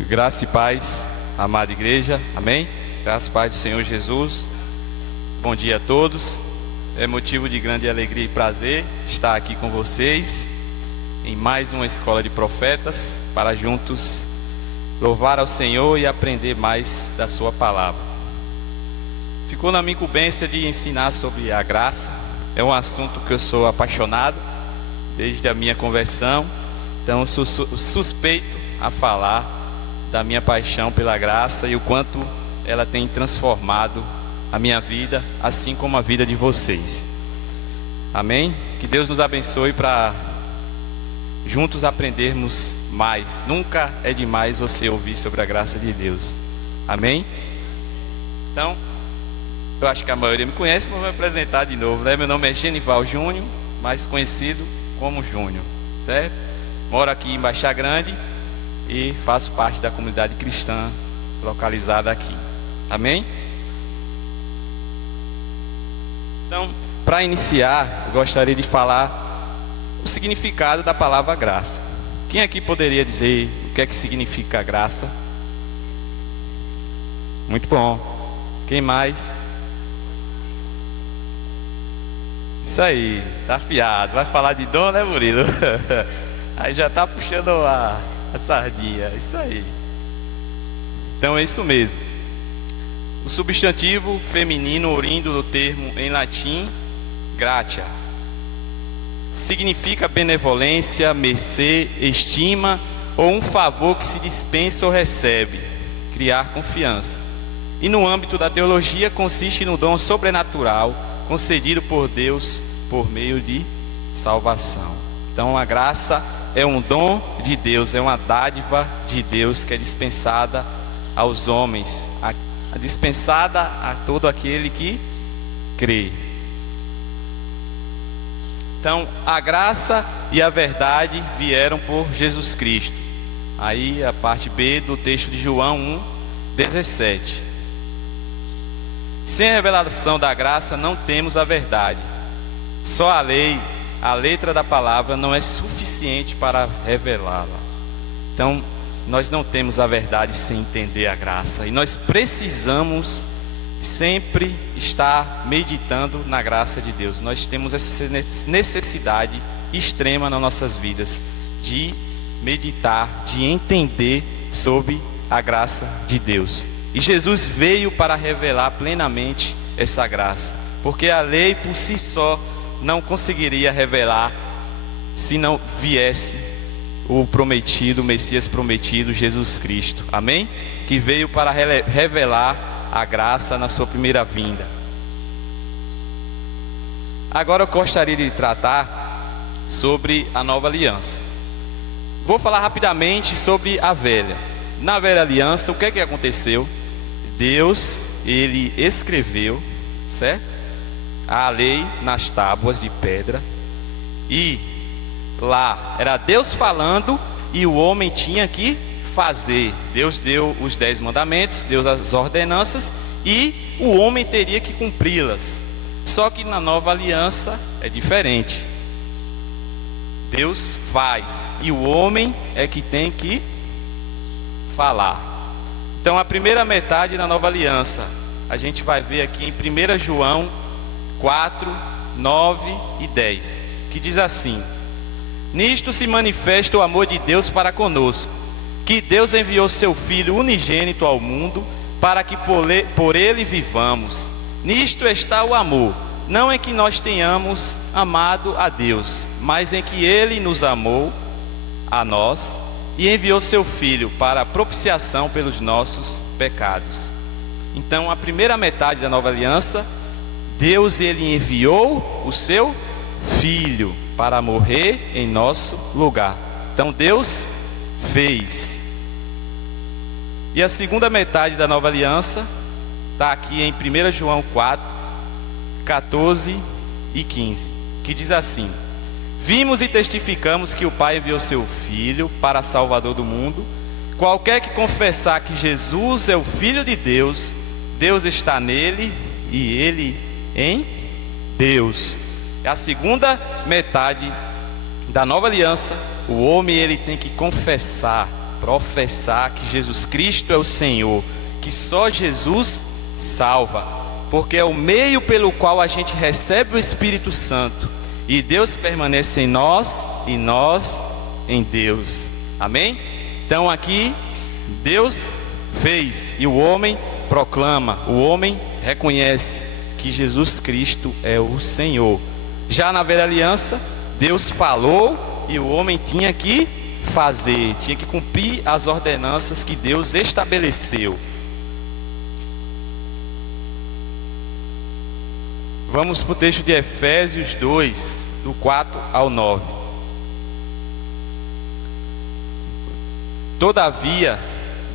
Graça e paz, amada igreja, amém? Graça e paz do Senhor Jesus. Bom dia a todos. É motivo de grande alegria e prazer estar aqui com vocês em mais uma escola de profetas, para juntos louvar ao Senhor e aprender mais da sua palavra. Ficou na minha incumbência de ensinar sobre a graça. É um assunto que eu sou apaixonado desde a minha conversão. Então sou suspeito a falar da minha paixão pela graça e o quanto ela tem transformado a minha vida, assim como a vida de vocês. Amém? Que Deus nos abençoe para juntos aprendermos mais. Nunca é demais você ouvir sobre a graça de Deus. Amém? Então, eu acho que a maioria me conhece, mas vou me apresentar de novo, né? Meu nome é Genival Júnior, mais conhecido como Júnior, certo? Moro aqui em Baixa Grande e faço parte da comunidade cristã localizada aqui. Amém? Então, para iniciar, eu gostaria de falar o significado da palavra graça. Quem aqui poderia dizer o que é que significa graça? Muito bom. Quem mais? Isso aí, tá afiado. Vai falar de dom, né, Murilo? Aí já tá puxando a sardinha. Isso aí. Então é isso mesmo. O substantivo feminino oriundo do termo em latim gratia significa benevolência, mercê, estima ou um favor que se dispensa ou recebe, criar confiança. E no âmbito da teologia consiste no dom sobrenatural concedido por Deus por meio de salvação. Então a graça é um dom de Deus, é uma dádiva de Deus que é dispensada aos homens, dispensada a todo aquele que crê. Então a graça e a verdade vieram por Jesus Cristo. Aí a parte B do texto de João 1:17. Sem a revelação da graça não temos a verdade. Só a lei, a letra da palavra não é suficiente para revelá-la. Então nós não temos a verdade sem entender a graça. E nós precisamos sempre estar meditando na graça de Deus. Nós temos essa necessidade extrema nas nossas vidas de meditar, de entender sobre a graça de Deus. E Jesus veio para revelar plenamente essa graça, porque a lei por si só não conseguiria revelar se não viesse o prometido, o Messias prometido, Jesus Cristo. Amém? Que veio para revelar a graça na sua primeira vinda. Agora eu gostaria de tratar sobre a nova aliança. Vou falar rapidamente sobre a velha. Na velha aliança, o que é que aconteceu? Deus, ele escreveu, certo? A lei nas tábuas de pedra. E lá era Deus falando e o homem tinha que fazer. Deus deu os 10 mandamentos, deu as ordenanças e o homem teria que cumpri-las. Só que na nova aliança é diferente. Deus faz e o homem é que tem que falar. Então a primeira metade da nova aliança a gente vai ver aqui em 1 João 4, 9 e 10, que diz assim: nisto se manifesta o amor de Deus para conosco, que Deus enviou seu Filho unigênito ao mundo, para que por ele vivamos. Nisto está o amor, não em que nós tenhamos amado a Deus, mas em que ele nos amou a nós e enviou seu Filho para a propiciação pelos nossos pecados. Então a primeira metade da nova aliança, Deus ele enviou o seu Filho para morrer em nosso lugar. Então Deus fez. E a segunda metade da nova aliança está aqui em 1 João 4, 14 e 15, que diz assim: vimos e testificamos que o Pai enviou seu Filho para Salvador do mundo. Qualquer que confessar que Jesus é o Filho de Deus, Deus está nele e ele em Deus. É a segunda metade da nova aliança. O homem ele tem que confessar professar que Jesus Cristo é o Senhor, que só Jesus salva, porque é o meio pelo qual a gente recebe o Espírito Santo, e Deus permanece em nós e nós em Deus. Amém? Então aqui Deus fez e o homem proclama, o homem reconhece que Jesus Cristo é o Senhor. Já na velha aliança, Deus falou e o homem tinha que fazer, tinha que cumprir as ordenanças que Deus estabeleceu. Vamos para o texto de Efésios 2, do 4 ao 9. Todavia,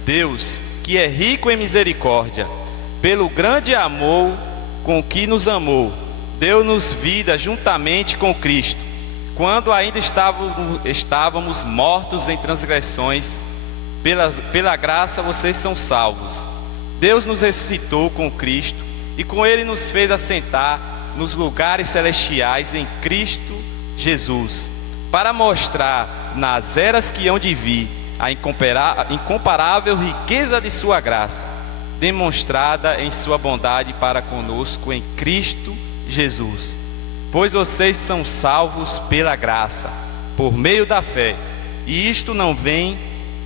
Deus, que é rico em misericórdia, pelo grande amor com que nos amou, deu-nos vida juntamente com Cristo, quando ainda estávamos mortos em transgressões. Pela graça vocês são salvos. Deus nos ressuscitou com Cristo e com Ele nos fez assentar nos lugares celestiais em Cristo Jesus, para mostrar nas eras que hão de vir a incomparável riqueza de sua graça, demonstrada em sua bondade para conosco em Cristo Jesus. Pois vocês são salvos pela graça, por meio da fé, e isto não vem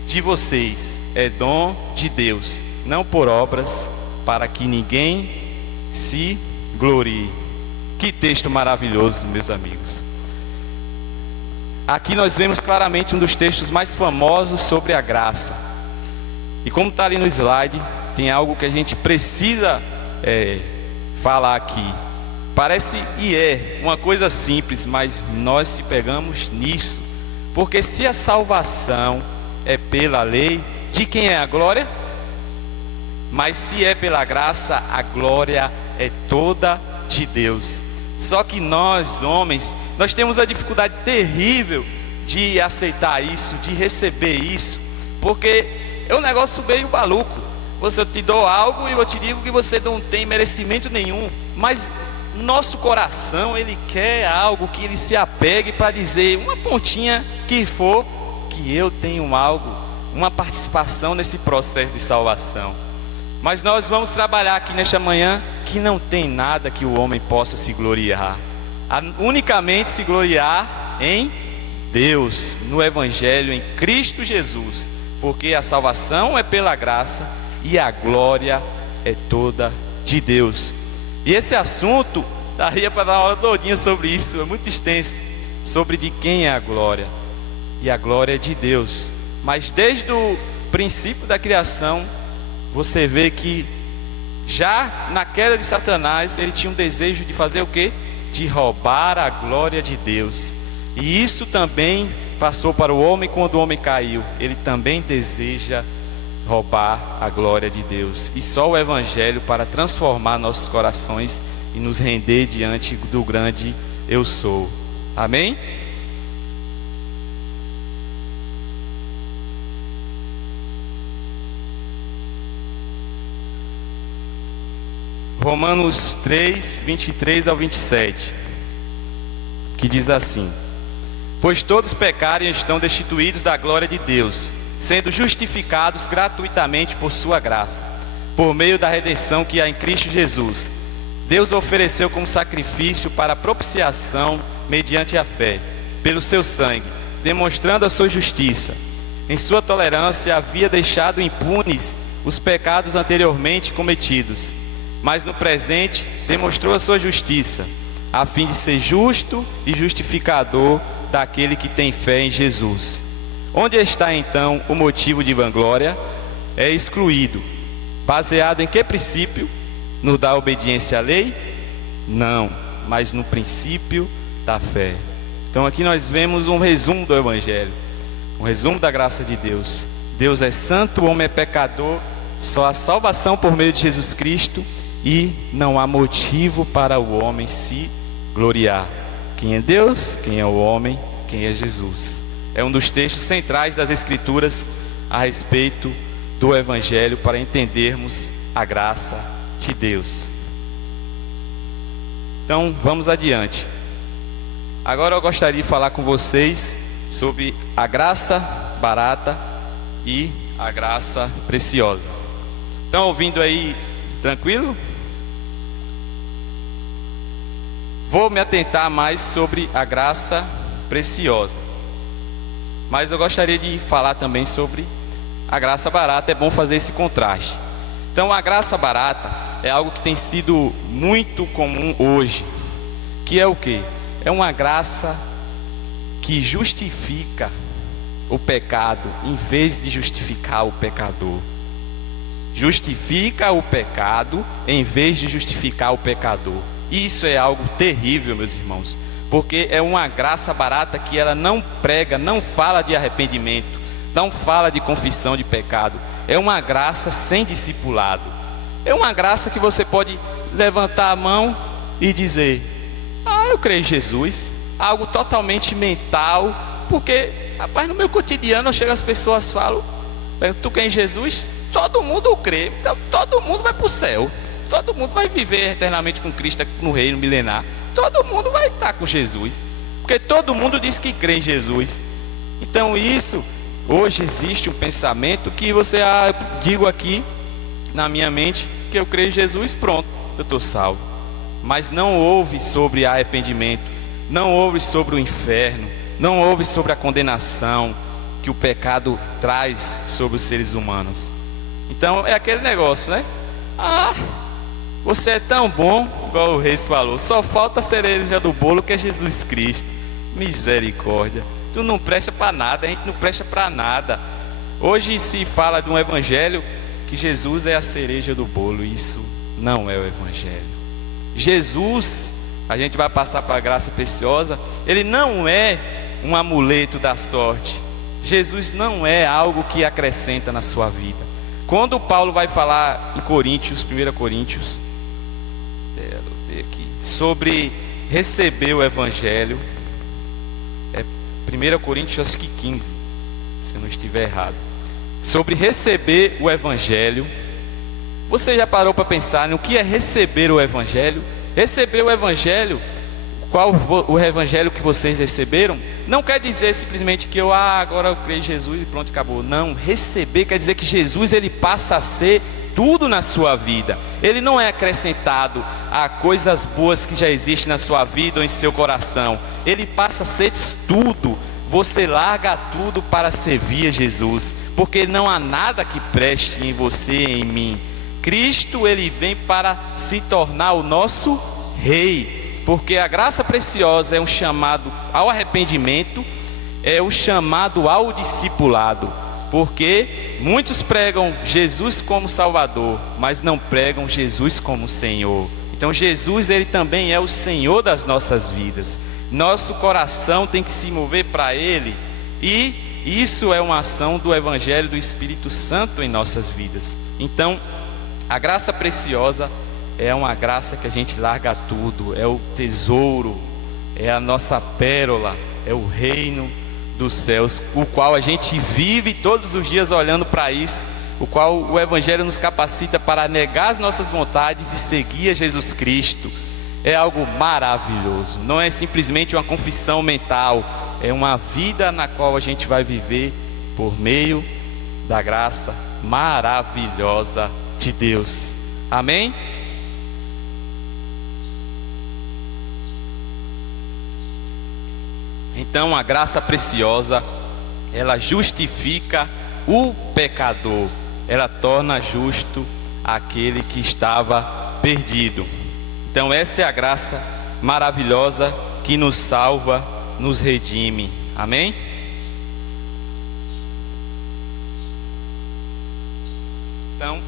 de vocês, é dom de Deus, não por obras, para que ninguém se glorie. Que texto maravilhoso, meus amigos. Aqui nós vemos claramente um dos textos mais famosos sobre a graça. E como está ali no slide, tem algo que a gente precisa falar aqui. Parece e é uma coisa simples, mas nós se pegamos nisso. Porque se a salvação é pela lei, de quem é a glória? Mas se é pela graça, a glória é toda de Deus. Só que nós, homens, nós temos a dificuldade terrível de aceitar isso, de receber isso, porque é um negócio meio maluco. Eu te dou algo e eu te digo que você não tem merecimento nenhum, mas nosso coração, ele quer algo que ele se apegue para dizer, uma pontinha que for, que eu tenho algo, uma participação nesse processo de salvação. Mas nós vamos trabalhar aqui nesta manhã que não tem nada que o homem possa se gloriar, unicamente se gloriar em Deus, no Evangelho, em Cristo Jesus, porque a salvação é pela graça e a glória é toda de Deus. E esse assunto daria para dar uma aula todinha sobre isso, é muito extenso, sobre de quem é a glória, e a glória é de Deus. Mas desde o princípio da criação, você vê que já na queda de Satanás, ele tinha um desejo de fazer o quê? De roubar a glória de Deus. E isso também passou para o homem quando o homem caiu. Ele também deseja roubar a glória de Deus. E só o Evangelho para transformar nossos corações e nos render diante do grande eu sou. Amém? Romanos 3, 23 ao 27, que diz assim: pois todos pecaram e estão destituídos da glória de Deus, sendo justificados gratuitamente por sua graça, por meio da redenção que há em Cristo Jesus. Deus ofereceu como sacrifício para propiciação mediante a fé, pelo seu sangue, demonstrando a sua justiça. Em sua tolerância havia deixado impunes os pecados anteriormente cometidos, mas no presente demonstrou a sua justiça, a fim de ser justo e justificador daquele que tem fé em Jesus. Onde está então o motivo de vanglória? É excluído. Baseado em que princípio? No da obediência à lei? Não, mas no princípio da fé. Então aqui nós vemos um resumo do Evangelho, um resumo da graça de Deus. Deus é santo, o homem é pecador, só há salvação por meio de Jesus Cristo, e não há motivo para o homem se gloriar. Quem é Deus? Quem é o homem? Quem é Jesus? É um dos textos centrais das Escrituras a respeito do Evangelho, para entendermos a graça de Deus. Então vamos adiante. Agora eu gostaria de falar com vocês sobre a graça barata e a graça preciosa. Estão ouvindo aí tranquilo? Vou me atentar mais sobre a graça preciosa, mas eu gostaria de falar também sobre a graça barata. É bom fazer esse contraste. Então, a graça barata é algo que tem sido muito comum hoje, que é o quê? É uma graça que justifica o pecado em vez de justificar o pecador. Justifica o pecado em vez de justificar o pecador. Isso é algo terrível, meus irmãos, porque é uma graça barata que ela não prega, não fala de arrependimento, não fala de confissão de pecado. É uma graça sem discipulado. É uma graça que você pode levantar a mão e dizer: ah, eu creio em Jesus. Algo totalmente mental, porque, rapaz, no meu cotidiano eu chego, as pessoas falam: tu crê em Jesus? Todo mundo crê, então todo mundo vai para o céu. Todo mundo vai viver eternamente com Cristo no reino milenar. Todo mundo vai estar com Jesus, porque todo mundo diz que crê em Jesus. Então isso, hoje existe um pensamento que você, eu digo aqui na minha mente que eu creio em Jesus, pronto, eu estou salvo. Mas não ouve sobre arrependimento, não ouve sobre o inferno, não ouve sobre a condenação que o pecado traz sobre os seres humanos. Então é aquele negócio, né? Ah, você é tão bom, igual o Reis falou, só falta a cereja do bolo, que é Jesus Cristo. Misericórdia, tu não presta para nada, a gente não presta para nada. Hoje se fala de um evangelho que Jesus é a cereja do bolo. Isso não é o evangelho. Jesus, a gente vai passar para a graça preciosa, ele não é um amuleto da sorte. Jesus não é algo que acrescenta na sua vida. Quando Paulo vai falar em Coríntios, 1 Coríntios, sobre receber o evangelho, é 1 Coríntios acho que 15, se eu não estiver errado, sobre receber o evangelho. Você já parou para pensar no que é receber o evangelho? Receber o evangelho, qual o evangelho que vocês receberam, não quer dizer simplesmente que agora eu creio em Jesus e pronto, acabou. Não, receber quer dizer que Jesus, ele passa a ser tudo na sua vida. Ele não é acrescentado a coisas boas que já existem na sua vida ou em seu coração. Ele passa a ser tudo. Você larga tudo para servir a Jesus, porque não há nada que preste em você e em mim. Cristo, ele vem para se tornar o nosso rei, porque a graça preciosa é um chamado ao arrependimento, é o chamado ao discipulado. Porque muitos pregam Jesus como Salvador, mas não pregam Jesus como Senhor. Então Jesus, ele também é o Senhor das nossas vidas. Nosso coração tem que se mover para Ele, e isso é uma ação do Evangelho do Espírito Santo em nossas vidas. Então, a graça preciosa é uma graça que a gente larga tudo, é o tesouro, é a nossa pérola, é o reino dos céus, o qual a gente vive todos os dias olhando para isso, o qual o Evangelho nos capacita para negar as nossas vontades e seguir a Jesus Cristo. É algo maravilhoso, não é simplesmente uma confissão mental, é uma vida na qual a gente vai viver por meio da graça maravilhosa de Deus. Amém? Então a graça preciosa, ela justifica o pecador, ela torna justo aquele que estava perdido. Então essa é a graça maravilhosa que nos salva, nos redime. Amém? Então,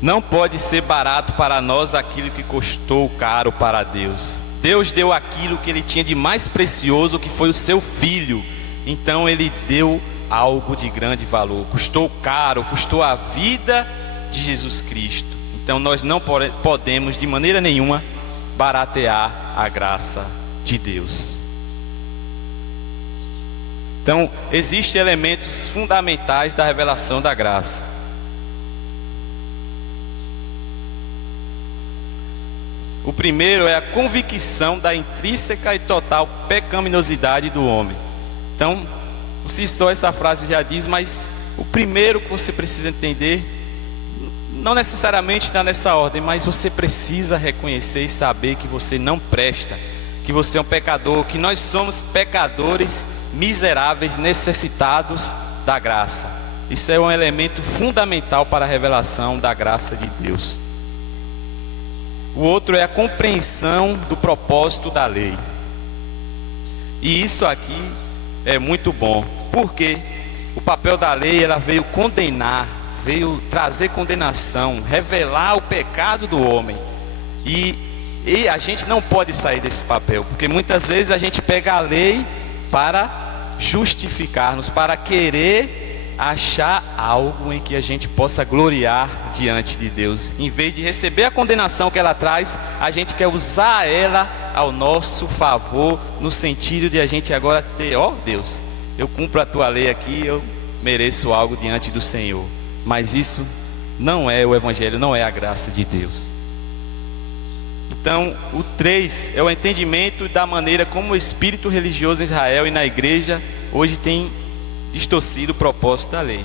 não pode ser barato para nós aquilo que custou caro para Deus. Deus deu aquilo que Ele tinha de mais precioso, que foi o seu Filho. Então Ele deu algo de grande valor, custou caro, custou a vida de Jesus Cristo. Então nós não podemos de maneira nenhuma baratear a graça de Deus. Então existem elementos fundamentais da revelação da graça. O primeiro é a convicção da intrínseca e total pecaminosidade do homem. Então, por si só essa frase já diz, mas o primeiro que você precisa entender, não necessariamente está nessa ordem, mas você precisa reconhecer e saber que você não presta, que você é um pecador, que nós somos pecadores miseráveis, necessitados da graça. Isso é um elemento fundamental para a revelação da graça de Deus. O outro é a compreensão do propósito da lei. E isso aqui é muito bom, porque o papel da lei, ela veio condenar, veio trazer condenação, revelar o pecado do homem. E a gente não pode sair desse papel, porque muitas vezes a gente pega a lei para justificar-nos, para querer achar algo em que a gente possa gloriar diante de Deus. Em vez de receber a condenação que ela traz, a gente quer usar ela ao nosso favor, no sentido de a gente agora ter, ó Deus, eu cumpro a tua lei aqui, eu mereço algo diante do Senhor. Mas isso não é o Evangelho, não é a graça de Deus. Então, o 3 é o entendimento da maneira como o espírito religioso em Israel e na igreja hoje tem distorcido o propósito da lei.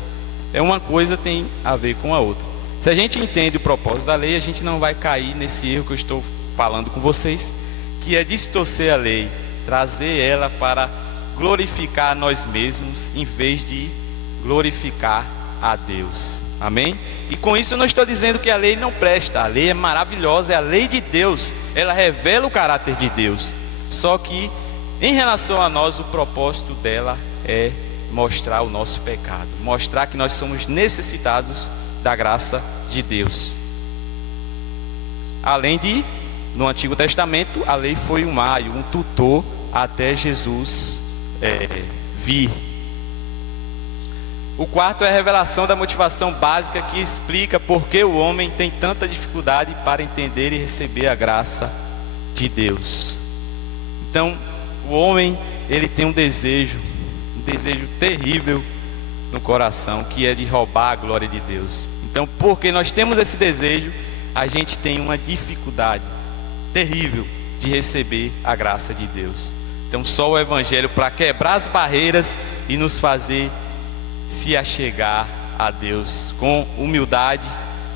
Uma coisa tem a ver com a outra. Se a gente entende o propósito da lei, a gente não vai cair nesse erro que eu estou falando com vocês, que é distorcer a lei, trazer ela para glorificar a nós mesmos, em vez de glorificar a Deus. Amém? E com isso eu não estou dizendo que a lei não presta. A lei é maravilhosa, é a lei de Deus, ela revela o caráter de Deus. Só que em relação a nós, o propósito dela é mostrar o nosso pecado, mostrar que nós somos necessitados da graça de Deus. Além de, no Antigo Testamento, a lei foi um aio, um tutor até Jesus vir. O quarto é a revelação da motivação básica, que explica por que o homem tem tanta dificuldade para entender e receber a graça de Deus. Então, o homem, ele tem um desejo terrível no coração, que é de roubar a glória de Deus. Então, porque nós temos esse desejo, a gente tem uma dificuldade terrível de receber a graça de Deus. Então, só o Evangelho para quebrar as barreiras e nos fazer se achegar a Deus com humildade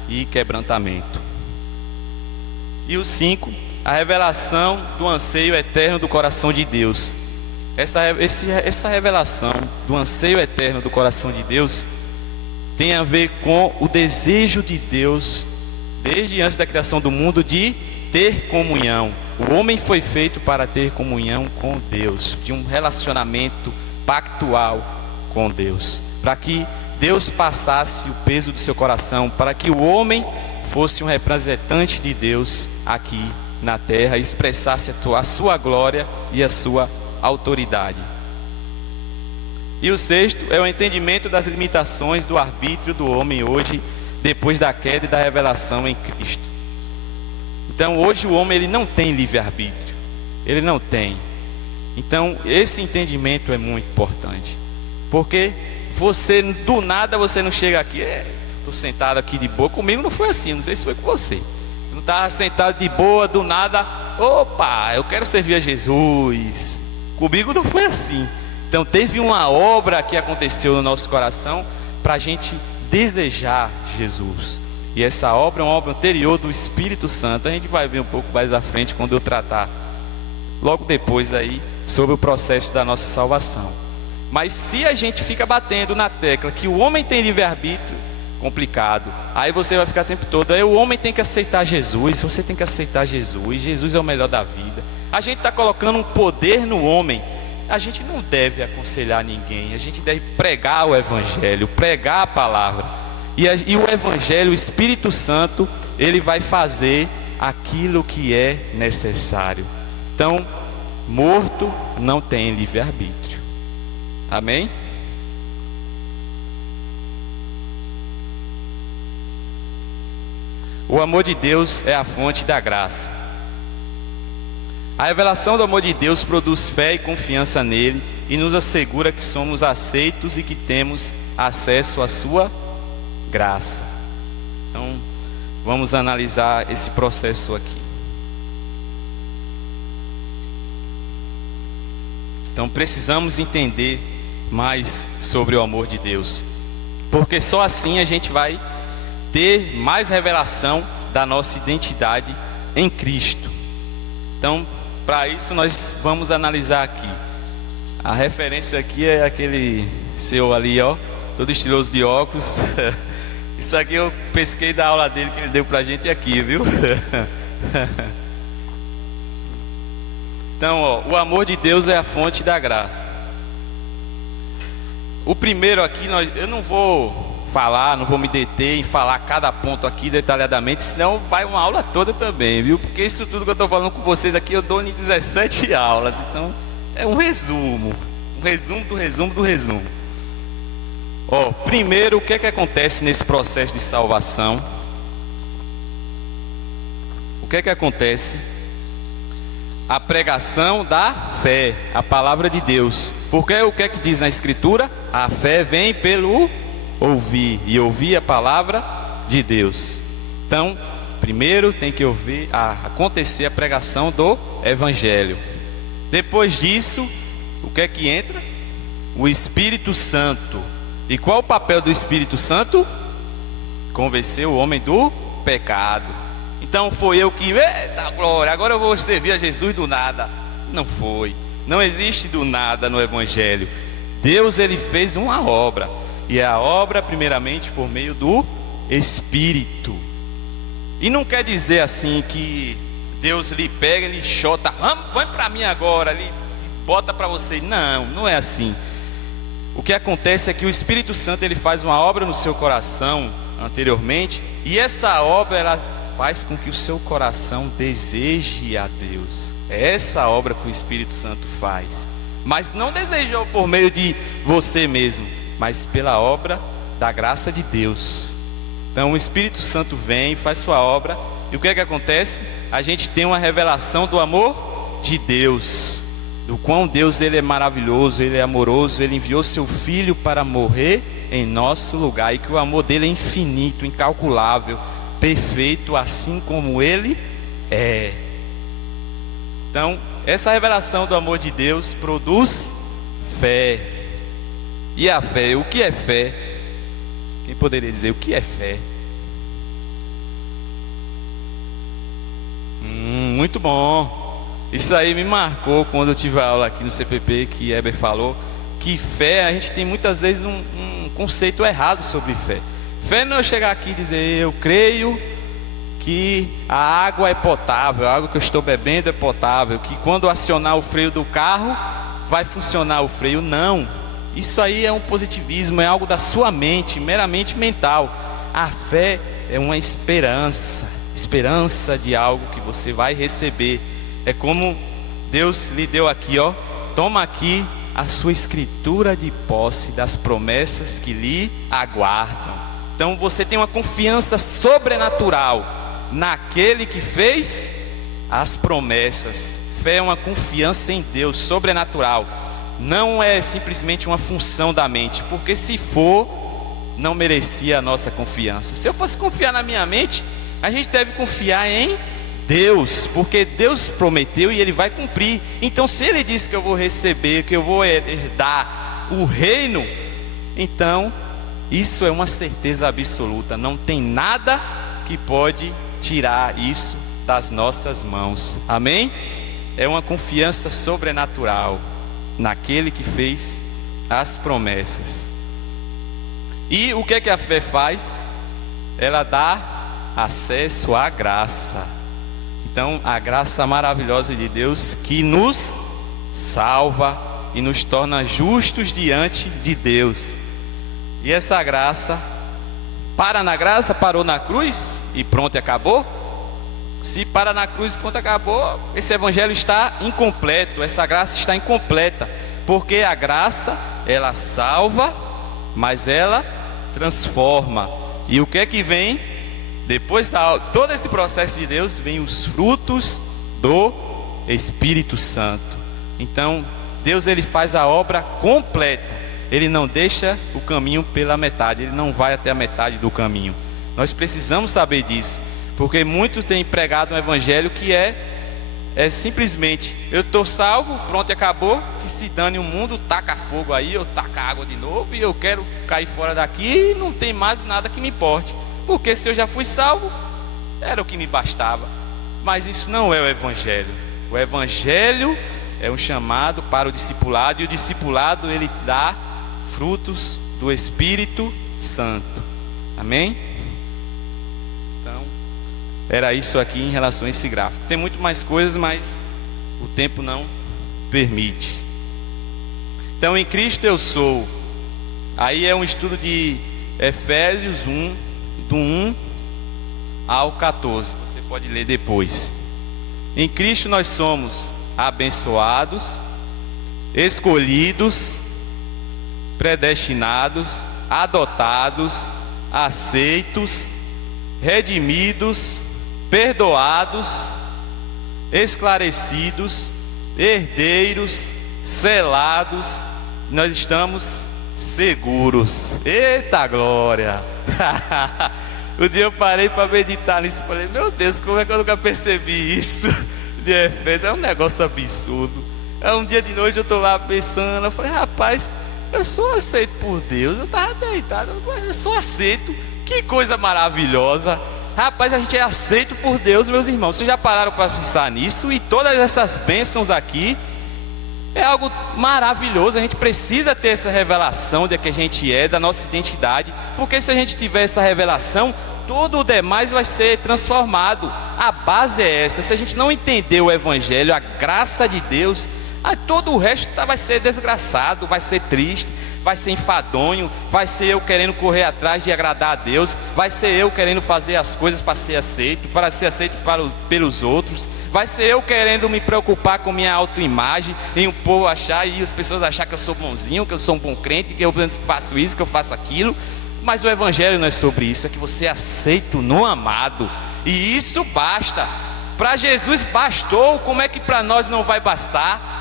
e quebrantamento. E o 5, a revelação do anseio eterno do coração de Deus. Essa revelação do anseio eterno do coração de Deus tem a ver com o desejo de Deus, desde antes da criação do mundo, de ter comunhão. O homem foi feito para ter comunhão com Deus, de um relacionamento pactual com Deus, para que Deus passasse o peso do seu coração, para que o homem fosse um representante de Deus aqui na terra, e expressasse a sua glória e a sua autoridade. E o 6º é o entendimento das limitações do arbítrio do homem hoje, depois da queda e da revelação em Cristo. Então hoje o homem, ele não tem livre-arbítrio, ele não tem. Então esse entendimento é muito importante, porque você, do nada, você não chega aqui, estou sentado aqui de boa. Comigo não foi assim, não sei se foi com você. Não estava sentado de boa, do nada, opa, eu quero servir a Jesus. Comigo não foi assim. Então teve uma obra que aconteceu no nosso coração para a gente desejar Jesus. E essa obra é uma obra anterior do Espírito Santo. A gente vai ver um pouco mais à frente, quando eu tratar logo depois aí sobre o processo da nossa salvação. Mas se a gente fica batendo na tecla que o homem tem livre-arbítrio, complicado. Aí você vai ficar o tempo todo, aí o homem tem que aceitar Jesus, você tem que aceitar Jesus, Jesus é o melhor da vida. A gente está colocando um poder no homem. A gente não deve aconselhar ninguém, a gente deve pregar o Evangelho, pregar a palavra. E o Evangelho, o Espírito Santo, ele vai fazer aquilo que é necessário. Então, morto não tem livre-arbítrio. Amém? O amor de Deus é a fonte da graça. A revelação do amor de Deus produz fé e confiança nele e nos assegura que somos aceitos e que temos acesso à sua graça. Então, vamos analisar esse processo aqui. Então, precisamos entender mais sobre o amor de Deus. porque só assim a gente vai ter mais revelação da nossa identidade em Cristo. Então, para isso nós vamos analisar aqui. A referência aqui é aquele seu ali, ó, todo estiloso de óculos. Isso aqui eu pesquei da aula dele que ele deu pra gente aqui, viu? Então, ó, o amor de Deus é a fonte da graça. O primeiro aqui, eu não vou falar, não vou me deter em falar cada ponto aqui detalhadamente, senão vai uma aula toda também, viu? Porque isso tudo que eu estou falando com vocês aqui eu dou em 17 aulas, então é um resumo do resumo do resumo. Ó, primeiro, o que é que acontece nesse processo de salvação? O que é que acontece? A pregação da fé, a palavra de Deus. Porque o que é que diz na Escritura? A fé vem pelo ouvir, e ouvir a palavra de Deus. Então, primeiro tem que acontecer a pregação do Evangelho. Depois disso, o que é que entra? O Espírito Santo. E qual o papel do Espírito Santo? Convencer o homem do pecado. Então foi eu que, eita glória, agora eu vou servir a Jesus do nada. Não foi, não existe do nada no Evangelho. Deus, ele fez uma obra, e é a obra primeiramente por meio do Espírito. E não quer dizer assim que Deus lhe pega, ele chota, põe para mim agora, ele bota para você. Não, não é assim. O que acontece é que o Espírito Santo, ele faz uma obra no seu coração anteriormente, e essa obra, ela faz com que o seu coração deseje a Deus. É essa obra que o Espírito Santo faz. Mas não desejou por meio de você mesmo, mas pela obra da graça de Deus. Então o Espírito Santo vem, faz sua obra, e o que é que acontece? A gente tem uma revelação do amor de Deus, do quão Deus, ele é maravilhoso, ele é amoroso, ele enviou seu Filho para morrer em nosso lugar, e que o amor dele é infinito, incalculável, perfeito, assim como ele é. Então, essa revelação do amor de Deus produz fé. E a fé, o que é fé? Quem poderia dizer o que é fé? Muito bom. Isso aí me marcou quando eu tive a aula aqui no CPP, que Heber falou que fé, a gente tem muitas vezes um conceito errado sobre fé. Fé não é chegar aqui e dizer, eu creio que a água é potável, a água que eu estou bebendo é potável, que quando acionar o freio do carro, vai funcionar o freio. Não, isso aí é um positivismo, é algo da sua mente, meramente mental. A fé é uma esperança de algo que você vai receber. É como Deus lhe deu aqui, ó, toma aqui a sua escritura de posse das promessas que lhe aguardam. Então você tem uma confiança sobrenatural naquele que fez as promessas. Fé é uma confiança em Deus sobrenatural. Não é simplesmente uma função da mente, porque se for, não merecia a nossa confiança. Se eu fosse confiar na minha mente, a gente deve confiar em Deus, porque Deus prometeu e Ele vai cumprir. Então se Ele disse que eu vou receber, que eu vou herdar o reino, então isso é uma certeza absoluta. Não tem nada que pode tirar isso das nossas mãos. Amém? É uma confiança sobrenatural naquele que fez as promessas. E o que é que a fé faz? Ela dá acesso à graça. Então a graça maravilhosa de Deus que nos salva e nos torna justos diante de Deus. E essa graça, para na graça, parou na cruz e pronto, acabou? Se para na cruz e pronto, acabou, esse evangelho está incompleto, essa graça está incompleta, porque a graça, ela salva, mas ela transforma. E o que é que vem? Depois de todo esse processo de Deus, vem os frutos do Espírito Santo. Então, Deus, ele faz a obra completa. Ele não deixa o caminho pela metade, ele não vai até a metade do caminho. Nós precisamos saber disso, porque muitos têm pregado um evangelho que é é simplesmente, eu estou salvo, pronto, acabou, que se dane o mundo, taca fogo aí, eu taca água de novo, e eu quero cair fora daqui, e não tem mais nada que me importe, porque se eu já fui salvo, era o que me bastava. Mas isso não é o Evangelho. O Evangelho é um chamado para o discipulado, e o discipulado ele dá frutos do Espírito Santo. Amém? Então, era isso aqui em relação a esse gráfico. Tem muito mais coisas, mas o tempo não permite. Então, em Cristo eu sou. Aí é um estudo de Efésios 1, do 1 ao 14. Você pode ler depois. Em Cristo nós somos abençoados, escolhidos, predestinados, adotados, aceitos, redimidos, perdoados, esclarecidos, herdeiros, selados. Nós estamos seguros. Eita glória! O dia eu parei para meditar nisso e falei, meu Deus, como é que eu nunca percebi isso? De Efésios é um negócio absurdo. Um dia de noite eu estou lá pensando, eu falei, rapaz, eu sou aceito por Deus. Eu estava deitado, mas eu sou aceito. Que coisa maravilhosa. Rapaz, a gente é aceito por Deus, meus irmãos. Vocês já pararam para pensar nisso? E todas essas bênçãos aqui é algo maravilhoso. A gente precisa ter essa revelação de que a gente é, da nossa identidade, porque se a gente tiver essa revelação, todo o demais vai ser transformado. A base é essa. Se a gente não entender o Evangelho, a graça de Deus, todo o resto vai ser desgraçado, vai ser triste, vai ser enfadonho, vai ser eu querendo correr atrás de agradar a Deus, vai ser eu querendo fazer as coisas para ser aceito pelos outros, vai ser eu querendo me preocupar com minha autoimagem, em o povo achar e as pessoas achar que eu sou bonzinho, que eu sou um bom crente, que eu faço isso, que eu faço aquilo. Mas o Evangelho não é sobre isso, é que você é aceito no amado, e isso basta. Para Jesus bastou, como é que para nós não vai bastar?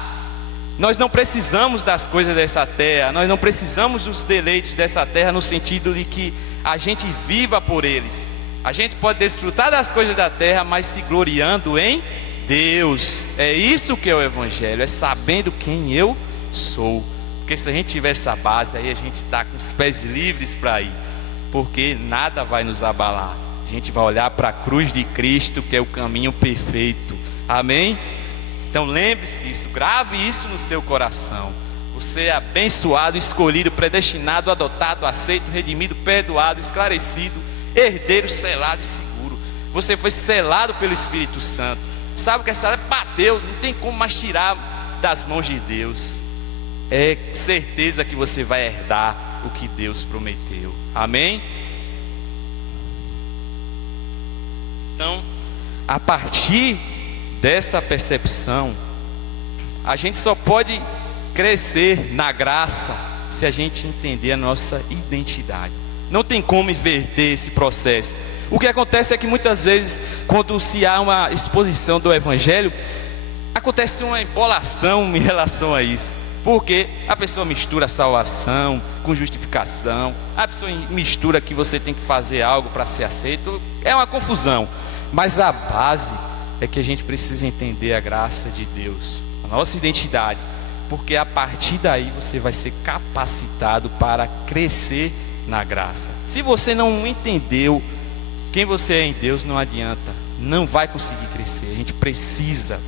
Nós não precisamos das coisas dessa terra, nós não precisamos dos deleites dessa terra, no sentido de que a gente viva por eles. A gente pode desfrutar das coisas da terra, mas se gloriando em Deus. É isso que é o Evangelho, é sabendo quem eu sou. Porque se a gente tiver essa base, aí a gente está com os pés livres para ir, porque nada vai nos abalar. A gente vai olhar para a cruz de Cristo, que é o caminho perfeito. Amém? Então lembre-se disso, grave isso no seu coração. Você é abençoado, escolhido, predestinado, adotado, aceito, redimido, perdoado, esclarecido, herdeiro, selado e seguro. Você foi selado pelo Espírito Santo. Sabe que essa bateu, não tem como mais tirar das mãos de Deus. É certeza que você vai herdar o que Deus prometeu. Amém? Então, a partir dessa percepção, a gente só pode crescer na graça se a gente entender a nossa identidade. Não tem como inverter esse processo. O que acontece é que muitas vezes, quando se há uma exposição do Evangelho, acontece uma embolação em relação a isso. Porque a pessoa mistura salvação com justificação, a pessoa mistura que você tem que fazer algo para ser aceito. É uma confusão. Mas a base é que a gente precisa entender a graça de Deus, a nossa identidade, porque a partir daí você vai ser capacitado para crescer na graça. Se você não entendeu quem você é em Deus, não adianta, não vai conseguir crescer. A gente precisa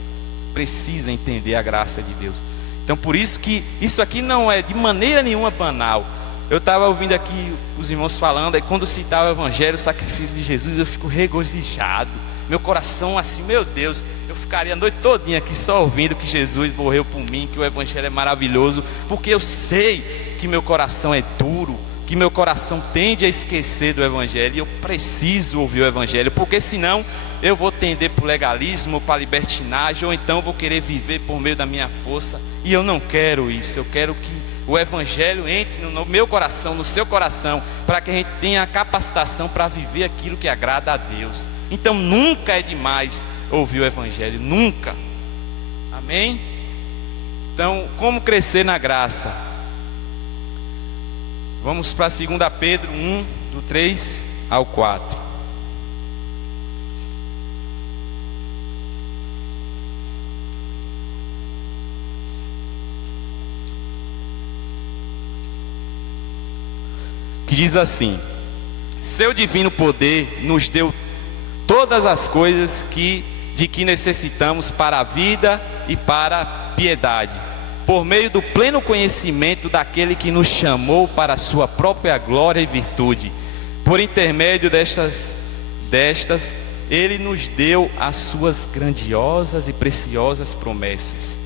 entender a graça de Deus. Então por isso que isso aqui não é de maneira nenhuma banal. Eu estava ouvindo aqui os irmãos falando, e quando citar o Evangelho, o sacrifício de Jesus, eu fico regozijado. Meu coração assim, meu Deus, eu ficaria a noite todinha aqui só ouvindo que Jesus morreu por mim, que o Evangelho é maravilhoso, porque eu sei que meu coração é duro, que meu coração tende a esquecer do Evangelho, e eu preciso ouvir o Evangelho, porque senão eu vou tender para o legalismo, para a libertinagem, ou então vou querer viver por meio da minha força, e eu não quero isso. Eu quero que o Evangelho entre no meu coração, no seu coração, para que a gente tenha a capacitação para viver aquilo que agrada a Deus. Então nunca é demais ouvir o Evangelho, nunca. Amém? Então, como crescer na graça? Vamos para 2 Pedro 1, do 3 ao 4. que diz assim: seu divino poder nos deu todas as coisas de que necessitamos para a vida e para a piedade, por meio do pleno conhecimento daquele que nos chamou para a sua própria glória e virtude. Por intermédio destas, ele nos deu as suas grandiosas e preciosas promessas,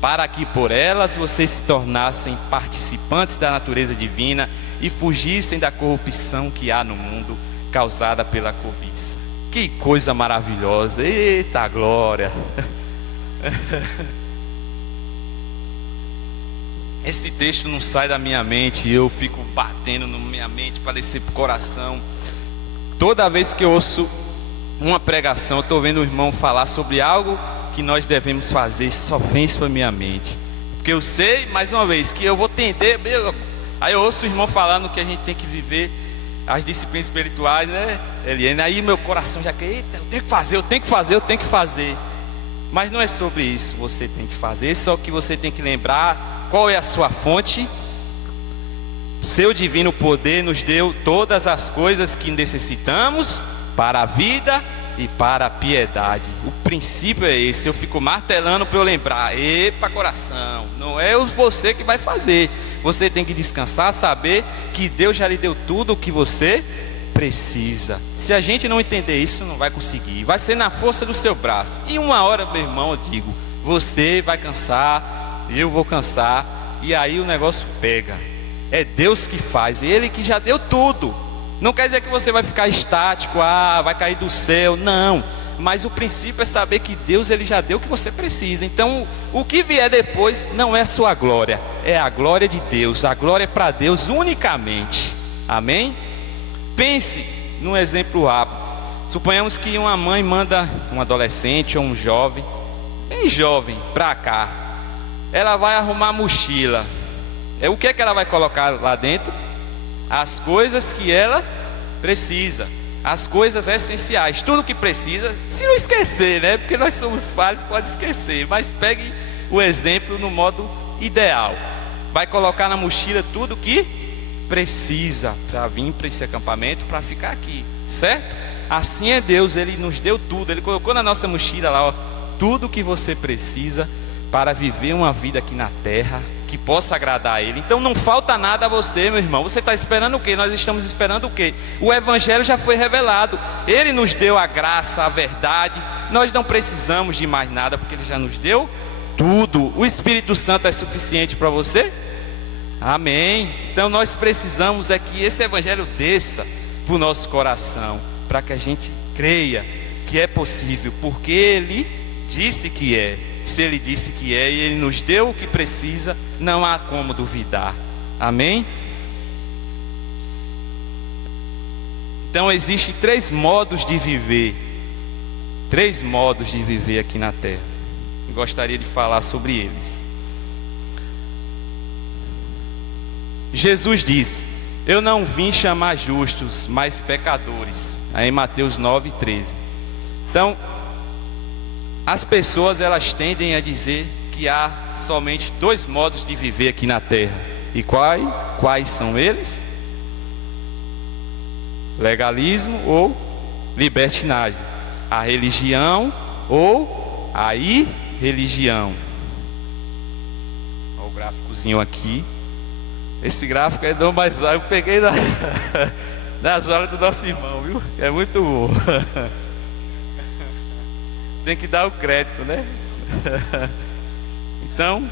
para que por elas vocês se tornassem participantes da natureza divina e fugissem da corrupção que há no mundo, causada pela cobiça. Que coisa maravilhosa! Eita glória! Esse texto não sai da minha mente e eu fico batendo na minha mente para descer para o coração. Toda vez que eu ouço uma pregação, eu estou vendo o irmão falar sobre algo que nós devemos fazer, só vem isso para minha mente. Porque eu sei, mais uma vez, que eu vou tender. Aí eu ouço o irmão falando que a gente tem que viver as disciplinas espirituais, né, Eliane? Aí meu coração já quer, eita, eu tenho que fazer. Mas não é sobre isso que você tem que fazer, só que você tem que lembrar qual é a sua fonte. Seu divino poder nos deu todas as coisas que necessitamos para a vida e para a piedade. O princípio é esse. Eu fico martelando para eu lembrar. Epa, coração, não é você que vai fazer. Você tem que descansar, saber que Deus já lhe deu tudo o que você precisa. Se a gente não entender isso, não vai conseguir. Vai ser na força do seu braço. E uma hora, meu irmão, eu digo, você vai cansar, eu vou cansar, e aí o negócio pega. É Deus que faz, Ele que já deu tudo. Não quer dizer que você vai ficar estático, vai cair do céu, não. Mas o princípio é saber que Deus, Ele já deu o que você precisa. Então o que vier depois não é sua glória, é a glória de Deus. A glória é para Deus unicamente. Amém? Pense num exemplo rápido. Suponhamos que uma mãe manda um adolescente ou um jovem, bem jovem, para cá. Ela vai arrumar a mochila. O que é que ela vai colocar lá dentro? As coisas que ela precisa, as coisas essenciais, tudo que precisa, se não esquecer, né? Porque nós somos falhos, pode esquecer, mas pegue o exemplo no modo ideal. Vai colocar na mochila tudo que precisa para vir para esse acampamento, para ficar aqui, certo? Assim é Deus, Ele nos deu tudo, Ele colocou na nossa mochila lá, tudo que você precisa para viver uma vida aqui na terra que possa agradar a Ele. Então não falta nada a você, meu irmão. Você está esperando o quê? Nós estamos esperando o quê? O Evangelho já foi revelado. Ele nos deu a graça, a verdade. Nós não precisamos de mais nada, porque Ele já nos deu tudo. O Espírito Santo é suficiente para você? Amém. Então nós precisamos é que esse Evangelho desça para o nosso coração, para que a gente creia que é possível, porque Ele disse que é. Se Ele disse que é e Ele nos deu o que precisa, não há como duvidar. Amém? Então existem três modos de viver. Três modos de viver aqui na terra. Eu gostaria de falar sobre eles. Jesus disse: eu não vim chamar justos, mas pecadores. Aí em Mateus 9:13. Então as pessoas, elas tendem a dizer que há somente dois modos de viver aqui na terra. E quais são eles? Legalismo ou libertinagem. A religião ou a irreligião. Olha o gráficozinho aqui. Esse gráfico é do mais eu peguei das horas do nosso irmão, viu? É muito bom. Tem que dar o crédito, né? Então,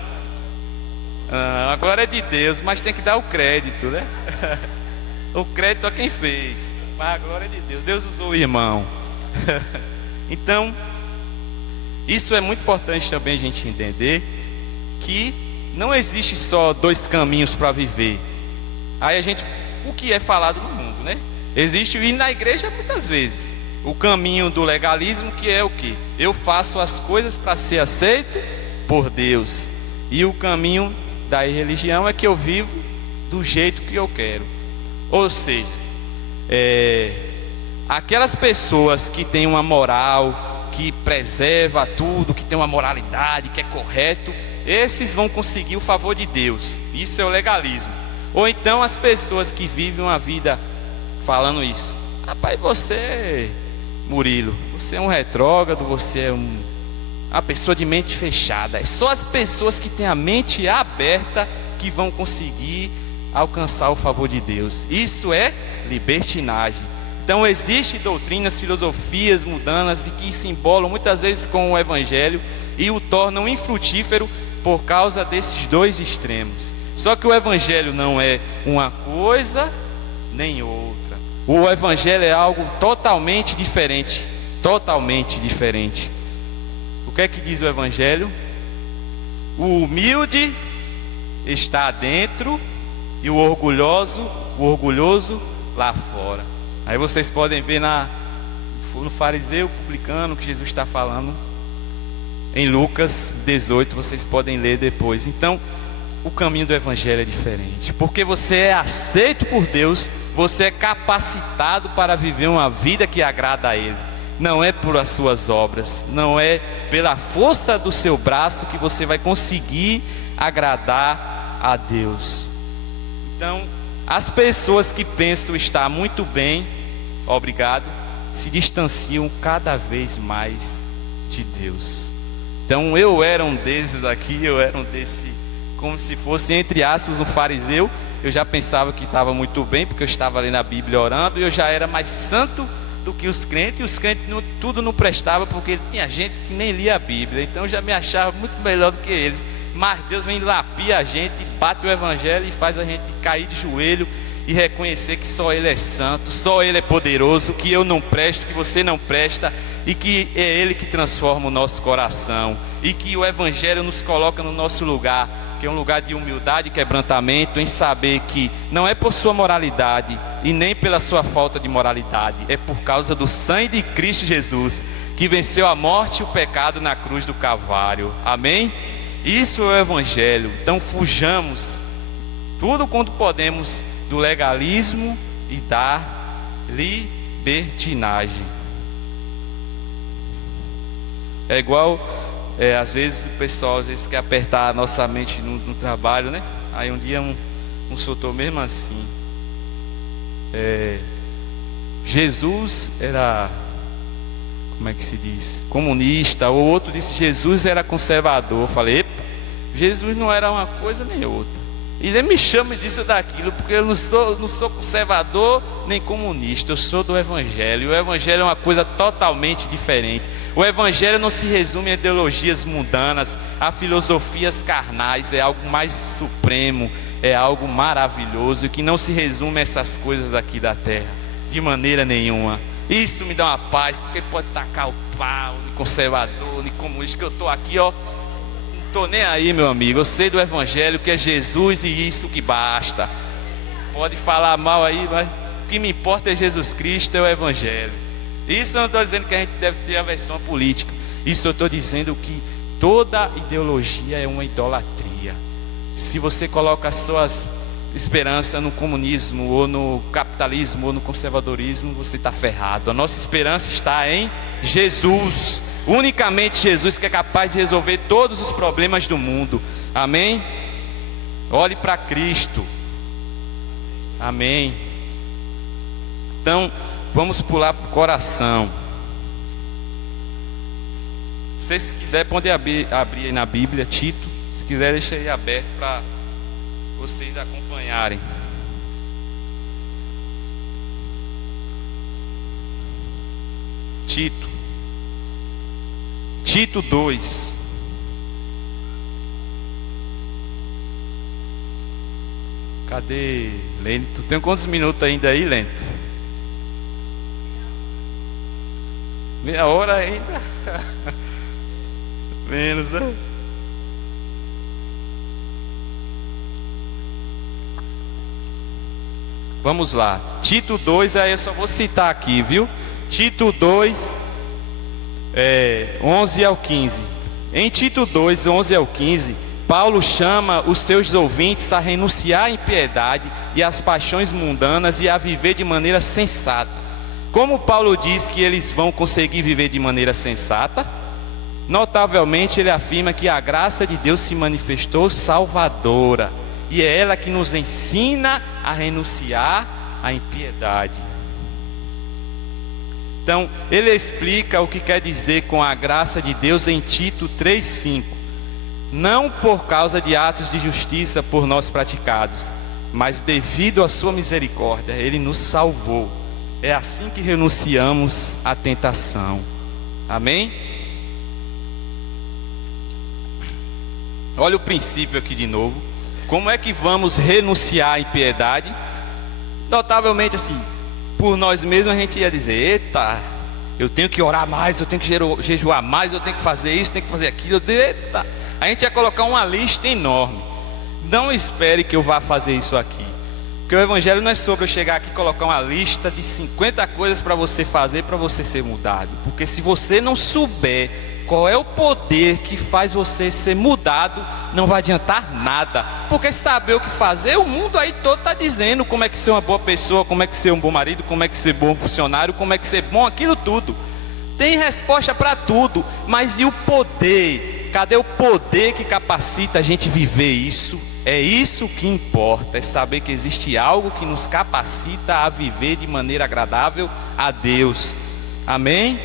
a glória é de Deus, mas tem que dar o crédito, né? O crédito a quem fez, mas a glória é de Deus. Deus usou o irmão. Então, isso é muito importante também a gente entender, que não existe só dois caminhos para viver. Aí o que é falado no mundo, né? Existe o ir na igreja muitas vezes. O caminho do legalismo, que é o quê? Eu faço as coisas para ser aceito por Deus. E o caminho da irreligião é que eu vivo do jeito que eu quero. Ou seja, aquelas pessoas que têm uma moral, que preserva tudo, que tem uma moralidade, que é correto, esses vão conseguir o favor de Deus. Isso é o legalismo. Ou então as pessoas que vivem uma vida falando isso: rapaz, você, Murilo, você é um retrógrado, você é uma pessoa de mente fechada. É só as pessoas que têm a mente aberta que vão conseguir alcançar o favor de Deus. Isso é libertinagem. Então existem doutrinas, filosofias mundanas e que se embolam muitas vezes com o evangelho e o tornam infrutífero por causa desses dois extremos. Só que o evangelho não é uma coisa nem outra. O evangelho é algo totalmente diferente. Totalmente diferente. O que é que diz o evangelho? O humilde está dentro e o orgulhoso lá fora. Aí vocês podem ver no fariseu publicano que Jesus está falando em Lucas 18, vocês podem ler depois. Então, o caminho do evangelho é diferente, porque você é aceito por Deus, você é capacitado para viver uma vida que agrada a Ele. Não é por as suas obras, não é pela força do seu braço que você vai conseguir agradar a Deus. Então, as pessoas que pensam estar muito bem, obrigado, se distanciam cada vez mais de Deus. Então eu era um desses aqui, eu era um desse, como se fosse entre aspas um fariseu. Eu já pensava que estava muito bem, porque eu estava ali na Bíblia orando, e eu já era mais santo do que os crentes, e os crentes tudo não prestava, porque tinha gente que nem lia a Bíblia, então eu já me achava muito melhor do que eles. Mas Deus vem lapir a gente, bate o evangelho e faz a gente cair de joelho e reconhecer que só Ele é santo, só Ele é poderoso, que eu não presto, que você não presta, e que é Ele que transforma o nosso coração, e que o evangelho nos coloca no nosso lugar, que é um lugar de humildade e quebrantamento, em saber que não é por sua moralidade e nem pela sua falta de moralidade, é por causa do sangue de Cristo Jesus, que venceu a morte e o pecado na cruz do Calvário. Amém? Isso é o evangelho. Então fujamos tudo quanto podemos do legalismo e da libertinagem. É igual, às vezes o pessoal quer apertar a nossa mente no trabalho, né? Aí um dia um soltou mesmo assim: Jesus era, como é que se diz, comunista. Ou outro disse: Jesus era conservador. Eu falei: epa, Jesus não era uma coisa nem outra. E nem me chame disso ou daquilo, porque eu não sou conservador nem comunista, eu sou do evangelho. O evangelho é uma coisa totalmente diferente. O evangelho não se resume a ideologias mundanas, a filosofias carnais. É algo mais supremo, é algo maravilhoso, que não se resume a essas coisas aqui da terra, de maneira nenhuma. Isso me dá uma paz, porque pode tacar o pau, de conservador, de comunista, que eu estou aqui, ó, não estou nem aí, meu amigo. Eu sei do evangelho, que é Jesus e isso que basta. Pode falar mal aí, mas o que me importa é Jesus Cristo, é o evangelho. Isso eu não estou dizendo que a gente deve ter aversão política. Isso eu estou dizendo que toda ideologia é uma idolatria. Se você coloca as suas esperanças no comunismo, ou no capitalismo, ou no conservadorismo, você está ferrado. A nossa esperança está em Jesus. Unicamente Jesus, que é capaz de resolver todos os problemas do mundo. Amém? Olhe para Cristo. Amém. Então, vamos pular para o coração. Vocês, se quiser, podem abrir aí na Bíblia, Tito. Se quiser, deixa aí aberto para vocês acompanharem. Tito 2. Cadê Lento? Tem quantos minutos ainda aí, Lento? Meia hora ainda? Menos, né? Vamos lá, Tito 2, aí eu só vou citar aqui, viu? Tito 2, 11 ao 15. Em Tito 2, 11 ao 15, Paulo chama os seus ouvintes a renunciar à impiedade e às paixões mundanas e a viver de maneira sensata. Como Paulo diz que eles vão conseguir viver de maneira sensata? Notavelmente ele afirma que a graça de Deus se manifestou salvadora, e é ela que nos ensina a renunciar à impiedade. Então, ele explica o que quer dizer com a graça de Deus em Tito 3,5. Não por causa de atos de justiça por nós praticados, mas devido à sua misericórdia, ele nos salvou. É assim que renunciamos à tentação. Amém? Olha o princípio aqui de novo. Como é que vamos renunciar à impiedade? Notavelmente assim, por nós mesmos a gente ia dizer: eita, eu tenho que orar mais, eu tenho que jejuar mais, eu tenho que fazer isso, tenho que fazer aquilo. Eita, a gente ia colocar uma lista enorme. Não espere que eu vá fazer isso aqui, porque o evangelho não é sobre eu chegar aqui e colocar uma lista de 50 coisas para você fazer, para você ser mudado. Porque se você não souber qual é o poder que faz você ser mudado, não vai adiantar nada. Porque saber o que fazer, o mundo aí todo está dizendo como é que ser uma boa pessoa, como é que ser um bom marido, como é que ser bom funcionário, como é que ser bom aquilo tudo. Tem resposta para tudo, mas e o poder? Cadê o poder que capacita a gente viver isso? É isso que importa, é saber que existe algo que nos capacita a viver de maneira agradável a Deus. Amém?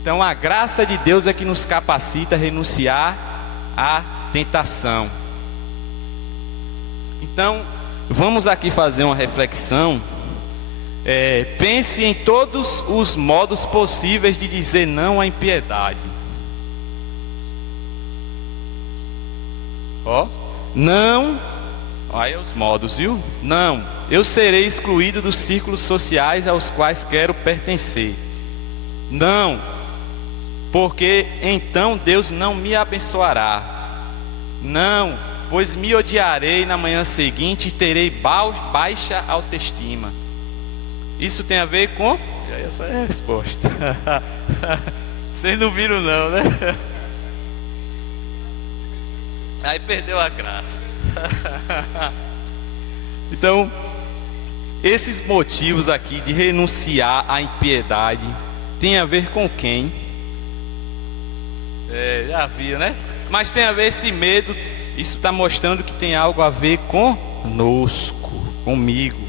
Então a graça de Deus é que nos capacita a renunciar à tentação. Então vamos aqui fazer uma reflexão. Pense em todos os modos possíveis de dizer não à impiedade. Não, aí os modos, viu? Não, eu serei excluído dos círculos sociais aos quais quero pertencer. Não, porque então Deus não me abençoará. Não, pois me odiarei na manhã seguinte e terei baixa autoestima. Isso tem a ver com... Essa é a resposta. Vocês não viram não, né? Aí perdeu a graça. Então, esses motivos aqui de renunciar à impiedade tem a ver com quem? Já viu, né? Mas tem a ver esse medo. Isso está mostrando que tem algo a ver conosco, comigo.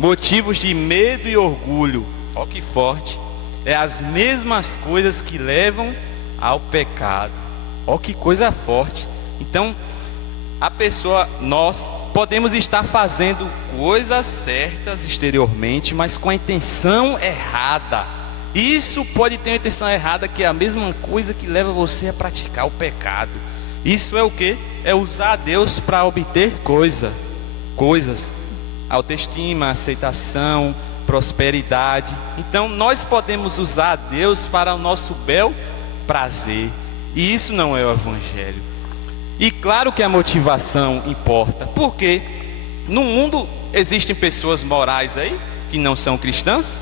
Motivos de medo e orgulho. Que forte. É as mesmas coisas que levam ao pecado. Que coisa forte. Então, nós podemos estar fazendo coisas certas exteriormente, mas com a intenção errada. Isso pode ter uma intenção errada, que é a mesma coisa que leva você a praticar o pecado. Isso é o que? É usar Deus para obter coisas. Autoestima, aceitação, prosperidade. Então nós podemos usar Deus para o nosso bel prazer. E isso não é o evangelho. E claro que a motivação importa, porque no mundo existem pessoas morais aí que não são cristãs.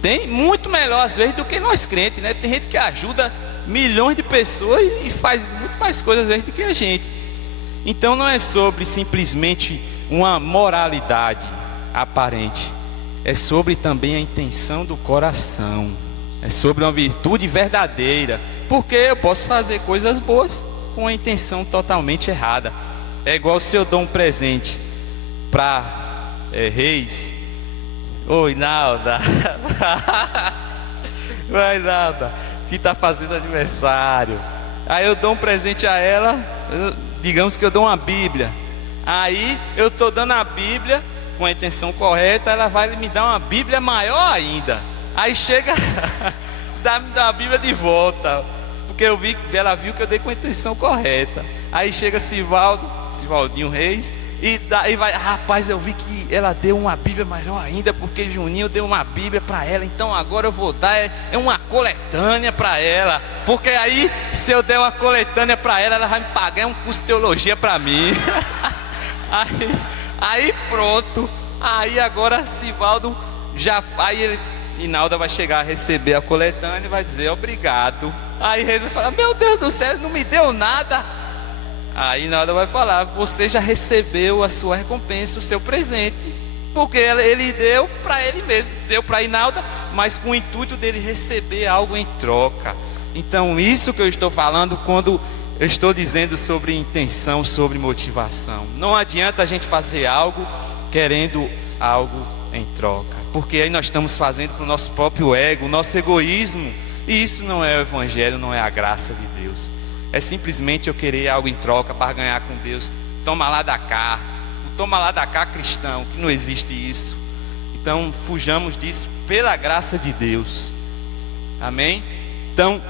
Tem muito melhor às vezes do que nós crentes, né? Tem gente que ajuda milhões de pessoas e faz muito mais coisas às vezes do que a gente. Então não é sobre simplesmente uma moralidade aparente, é sobre também a intenção do coração. É sobre uma virtude verdadeira. Porque eu posso fazer coisas boas com a intenção totalmente errada. É igual se eu dou um presente para Reis. Oi, Nalda. Vai, Nalda, que está fazendo aniversário. Aí eu dou um presente a ela. Digamos que eu dou uma Bíblia. Aí eu estou dando a Bíblia com a intenção correta. Ela vai me dar uma Bíblia maior ainda. Aí chega me dá a Bíblia de volta, porque ela viu que eu dei com a intenção correta. Aí chega Sivaldinho Reis e vai: rapaz, eu vi que ela deu uma Bíblia melhor ainda, porque Juninho deu uma Bíblia para ela, então agora eu vou dar uma coletânea para ela, porque aí se eu der uma coletânea para ela, ela vai me pagar um curso de teologia para mim. aí pronto. Aí agora Sivaldo Inalda vai chegar a receber a coletânea e vai dizer obrigado. Aí Reis vai falar: meu Deus do céu, não me deu nada. Aí Inalda vai falar: você já recebeu a sua recompensa, o seu presente. Porque ele deu para ele mesmo, deu para Inalda, mas com o intuito dele receber algo em troca. Então isso que eu estou falando quando eu estou dizendo sobre intenção, sobre motivação. Não adianta a gente fazer algo querendo algo em troca, porque aí nós estamos fazendo para o nosso próprio ego, o nosso egoísmo, e isso não é o evangelho, não é a graça de Deus. É simplesmente eu querer algo em troca para ganhar com Deus. Toma lá da cá, o toma lá da cá cristão, que não existe isso. Então fujamos disso pela graça de Deus. Amém? Então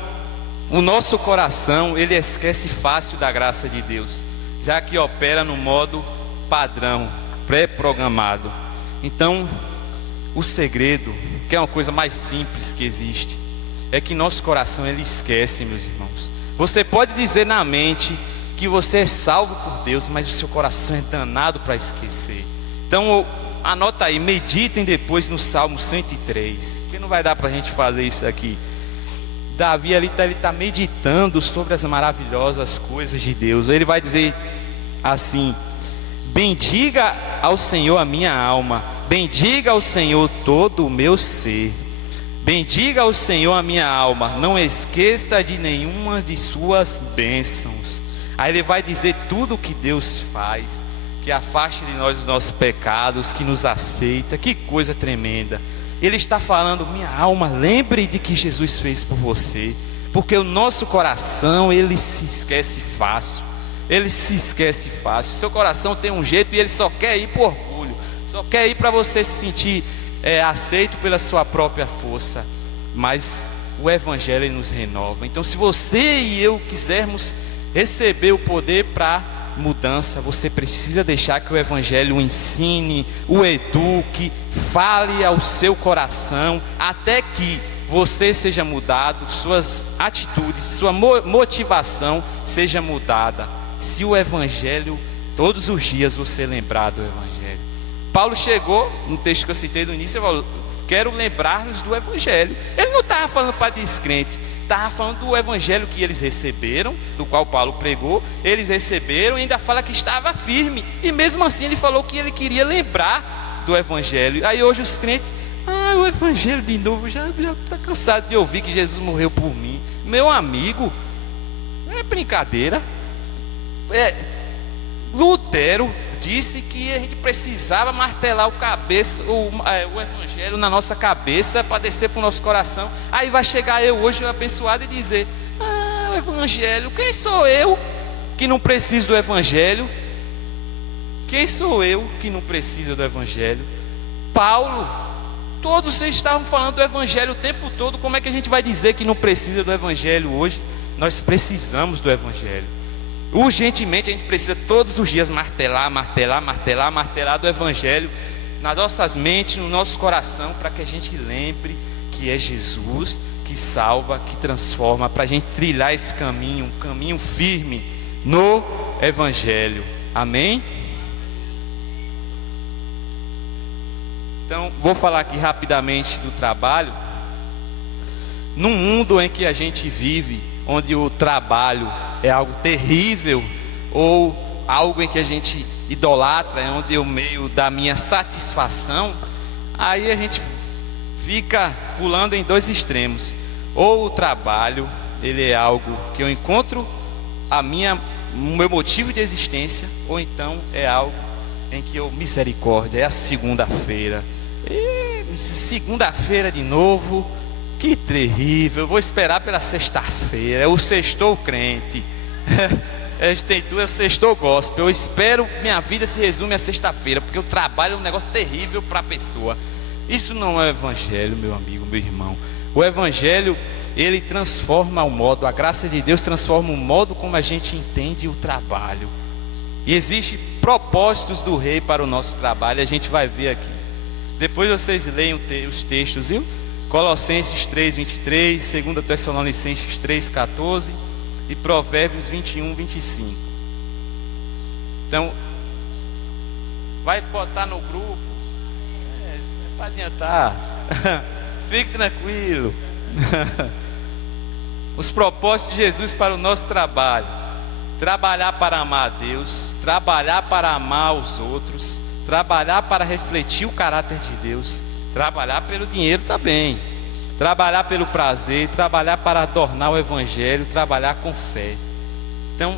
o nosso coração, ele esquece fácil da graça de Deus, já que opera no modo padrão, pré-programado. Então o segredo, que é uma coisa mais simples que existe, é que nosso coração, ele esquece, meus irmãos. Você pode dizer na mente que você é salvo por Deus, mas o seu coração é danado para esquecer. Então anota aí, meditem depois no Salmo 103, porque não vai dar para a gente fazer isso aqui. Davi ali ele está meditando sobre as maravilhosas coisas de Deus. Ele vai dizer assim: bendiga ao Senhor a minha alma, bendiga ao Senhor todo o meu ser. Bendiga ao Senhor a minha alma, não esqueça de nenhuma de suas bênçãos. Aí ele vai dizer tudo o que Deus faz, que afasta de nós os nossos pecados, que nos aceita. Que coisa tremenda. Ele está falando: minha alma, lembre de que Jesus fez por você, porque o nosso coração, ele se esquece fácil. Ele se esquece fácil. Seu coração tem um jeito e ele só quer ir por orgulho, só quer ir para você se sentir aceito pela sua própria força. Mas o evangelho, ele nos renova. Então se você e eu quisermos receber o poder para mudança, você precisa deixar que o evangelho o ensine, o eduque, fale ao seu coração, até que você seja mudado, suas atitudes, sua motivação seja mudada. Se o evangelho, todos os dias você lembrar do evangelho. Paulo chegou, no texto que eu citei no início, ele falou: quero lembrar-nos do evangelho. Ele não estava falando para descrente, estava falando do evangelho que eles receberam, do qual Paulo pregou. Eles receberam e ainda fala que estava firme, e mesmo assim ele falou que ele queria lembrar do evangelho. Aí hoje os crentes: o evangelho de novo, já está cansado de ouvir que Jesus morreu por mim. Meu amigo, é brincadeira. Lutero disse que a gente precisava martelar o evangelho na nossa cabeça para descer para o nosso coração. Aí vai chegar eu hoje abençoado e dizer: o evangelho, quem sou eu que não preciso do evangelho? Quem sou eu que não preciso do evangelho? Paulo, todos vocês estavam falando do evangelho o tempo todo. Como é que a gente vai dizer que não precisa do evangelho hoje? Nós precisamos do evangelho. Urgentemente a gente precisa todos os dias martelar do evangelho nas nossas mentes, no nosso coração, para que a gente lembre que é Jesus que salva, que transforma, para a gente trilhar esse caminho, um caminho firme no evangelho. Amém? Então vou falar aqui rapidamente do trabalho. Num mundo em que a gente vive, onde o trabalho é algo terrível, ou algo em que a gente idolatra, é onde o meio da minha satisfação, aí a gente fica pulando em dois extremos. Ou o trabalho, ele é algo que eu encontro o meu motivo de existência, ou então é algo em que eu, misericórdia, é a segunda-feira. Segunda-feira de novo, que terrível, vou esperar pela sexta-feira, é o sextou crente. É o sextou gospel. Eu espero, minha vida se resume a sexta-feira, porque o trabalho é um negócio terrível para a pessoa. Isso não é o evangelho, meu amigo, meu irmão. O evangelho, ele transforma o modo, a graça de Deus transforma o modo como a gente entende o trabalho. E existem propósitos do rei para o nosso trabalho, a gente vai ver aqui. Depois vocês leiam os textos, viu? Colossenses 3:23, 2 Tessalonicenses 3:14 e Provérbios 21:25. Então, vai botar no grupo, não vai adiantar. Fique tranquilo. Os propósitos de Jesus para o nosso trabalho: trabalhar para amar a Deus, trabalhar para amar os outros, trabalhar para refletir o caráter de Deus, trabalhar pelo dinheiro também, trabalhar pelo prazer, trabalhar para adornar o evangelho, trabalhar com fé. Então,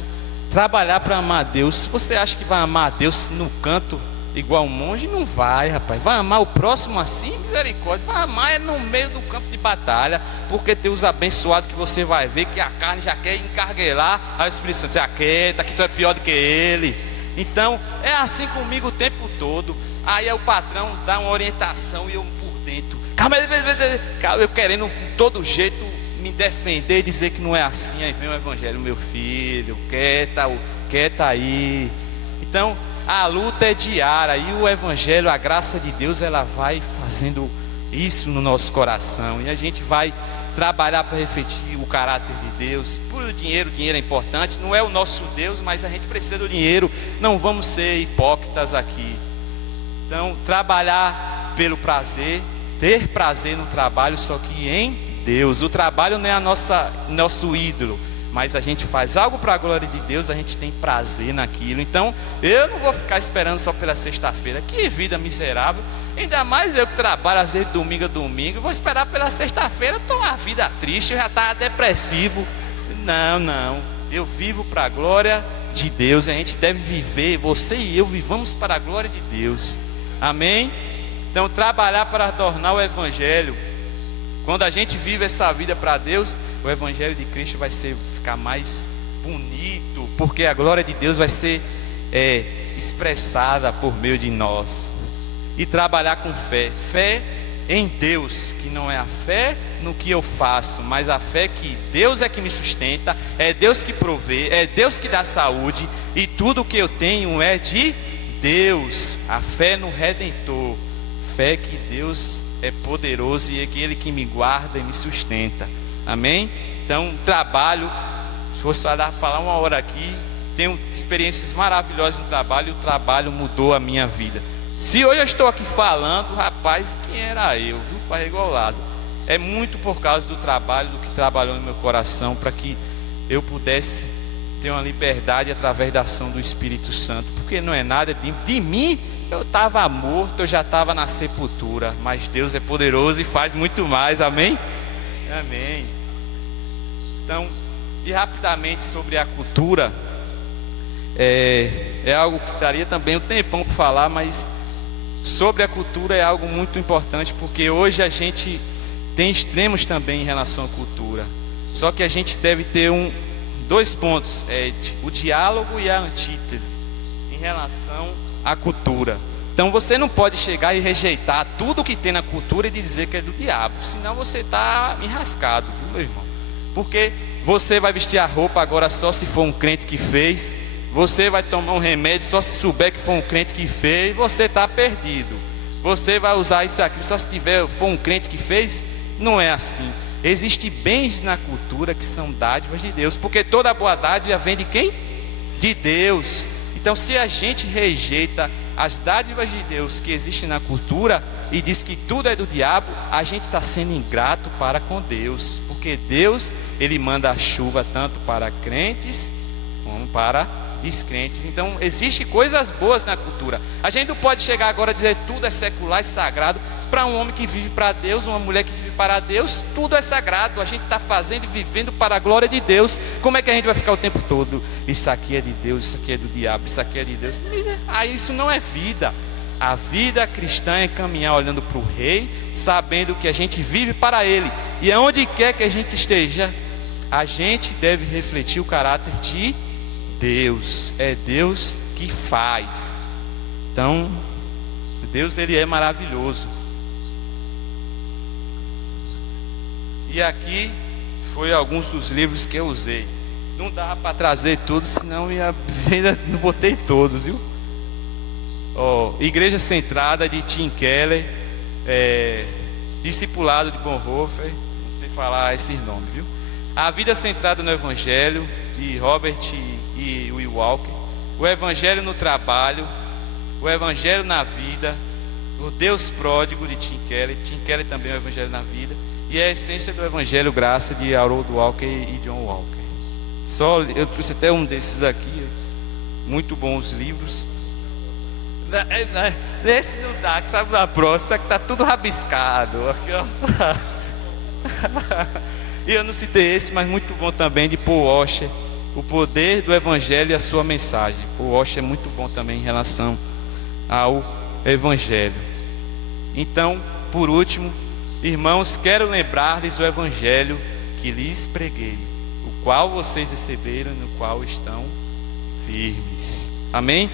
trabalhar para amar a Deus. Se você acha que vai amar a Deus no canto igual um monge, não vai, rapaz. Vai amar o próximo assim, misericórdia. Vai amar é no meio do campo de batalha, porque tem os abençoados que você vai ver que a carne já quer encarguelar. Aí o Espírito Santo diz: aquieta, que tu é pior do que ele. Então, é assim comigo o tempo todo. Aí o patrão dá uma orientação e eu por dentro, calma, eu querendo de todo jeito me defender, dizer que não é assim. Aí vem o evangelho: meu filho, quieta aí. Então, a luta é diária, e o evangelho, a graça de Deus, ela vai fazendo isso no nosso coração, e a gente vai trabalhar para refletir o caráter de Deus. Por o dinheiro é importante, não é o nosso Deus, mas a gente precisa do dinheiro. Não vamos ser hipócritas aqui. Então, trabalhar pelo prazer, ter prazer no trabalho, só que em Deus. O trabalho não é nosso ídolo, mas a gente faz algo para a glória de Deus, a gente tem prazer naquilo. Então, eu não vou ficar esperando só pela sexta-feira. Que vida miserável. Ainda mais eu que trabalho às vezes domingo a domingo, vou esperar pela sexta-feira. Estou uma vida triste, eu já estava depressivo. Não, eu vivo para a glória de Deus. A gente deve viver, você e eu vivamos para a glória de Deus. Amém? Então, trabalhar para tornar o evangelho. Quando a gente vive essa vida para Deus, o evangelho de Cristo vai ficar mais bonito, porque a glória de Deus vai ser expressada por meio de nós. E trabalhar com fé em Deus, que não é a fé no que eu faço, mas a fé que Deus é que me sustenta, é Deus que provê, é Deus que dá saúde, e tudo que eu tenho é de Deus. A fé no Redentor, fé que Deus é poderoso e é Ele que me guarda e me sustenta. Amém? Então, trabalho, se fosse falar uma hora aqui, tenho experiências maravilhosas no trabalho, e o trabalho mudou a minha vida. Se hoje eu estou aqui falando, rapaz, quem era eu, viu? Pai, igual Lázaro. É muito por causa do trabalho, do que trabalhou no meu coração, para que eu pudesse ter uma liberdade através da ação do Espírito Santo. Porque não é nada de mim, eu estava morto, eu já estava na sepultura. Mas Deus é poderoso e faz muito mais, amém? Amém. Então, e rapidamente sobre a cultura, é algo que daria também um tempão para falar, mas sobre a cultura é algo muito importante, porque hoje a gente tem extremos também em relação à cultura. Só que a gente deve ter dois pontos, o diálogo e a antítese em relação à cultura. Então você não pode chegar e rejeitar tudo que tem na cultura e dizer que é do diabo, senão você está enrascado, viu, meu irmão? Porque você vai vestir a roupa agora só se for um crente que fez. Você vai tomar um remédio só se souber que foi um crente que fez. Você está perdido. Você vai usar isso aqui só se for um crente que fez. Não é assim. Existem bens na cultura que são dádivas de Deus, porque toda boa dádiva vem de quem? De Deus. Então, se a gente rejeita as dádivas de Deus que existem na cultura e diz que tudo é do diabo, a gente está sendo ingrato para com Deus, porque Deus, Ele manda a chuva tanto para crentes como para descrentes. Então existem coisas boas na cultura. A gente não pode chegar agora a dizer tudo é secular e sagrado. Para um homem que vive para Deus, uma mulher que vive para Deus, tudo é sagrado. A gente está fazendo e vivendo para a glória de Deus. Como é que a gente vai ficar o tempo todo? Isso aqui é de Deus, isso aqui é do diabo, isso aqui é de Deus. Isso não é vida. A vida cristã é caminhar olhando para o Rei, sabendo que a gente vive para Ele, e aonde quer que a gente esteja, a gente deve refletir o caráter de Deus. É Deus que faz. Então, Deus, Ele é maravilhoso. E aqui foi alguns dos livros que eu usei. Não dava para trazer tudo, senão ainda não botei todos, viu? Igreja Centrada, de Tim Keller, Discipulado, de Bonhoeffer, não sei falar esses nomes, viu? A Vida Centrada no Evangelho, de Robert e Will Walker. O Evangelho no Trabalho, o Evangelho na Vida, o Deus Pródigo, de Tim Keller. Tim Keller também é o Evangelho na Vida. E a Essência do Evangelho Graça, de Harold Walker e John Walker. Eu trouxe até um desses aqui, muito bons livros. Esse não dá, que sabe da próxima, que tá tudo rabiscado. Aqui, ó. E eu não citei esse, mas muito bom também, de Paul Washer, o poder do Evangelho e a sua mensagem. O Osho é muito bom também em relação ao Evangelho. Então, por último, irmãos, quero lembrar-lhes o Evangelho que lhes preguei, o qual vocês receberam e no qual estão firmes. Amém?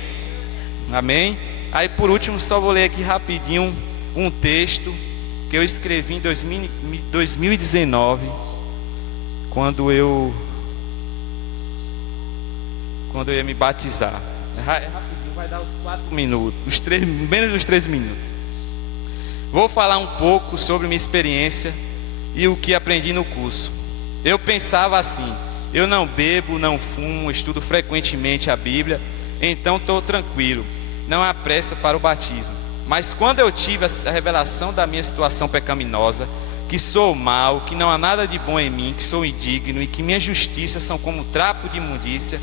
Amém? Aí por último, só vou ler aqui rapidinho um texto que eu escrevi em 2019, quando eu ia me batizar. Rapidinho, vai dar os 4 minutos, menos dos 3 minutos. Vou falar um pouco sobre minha experiência e o que aprendi no curso. Eu pensava assim: eu não bebo, não fumo, estudo frequentemente a Bíblia, então estou tranquilo, não há pressa para o batismo. Mas quando eu tive a revelação da minha situação pecaminosa, que sou mau, que não há nada de bom em mim, que sou indigno e que minhas justiças são como trapo de imundícia,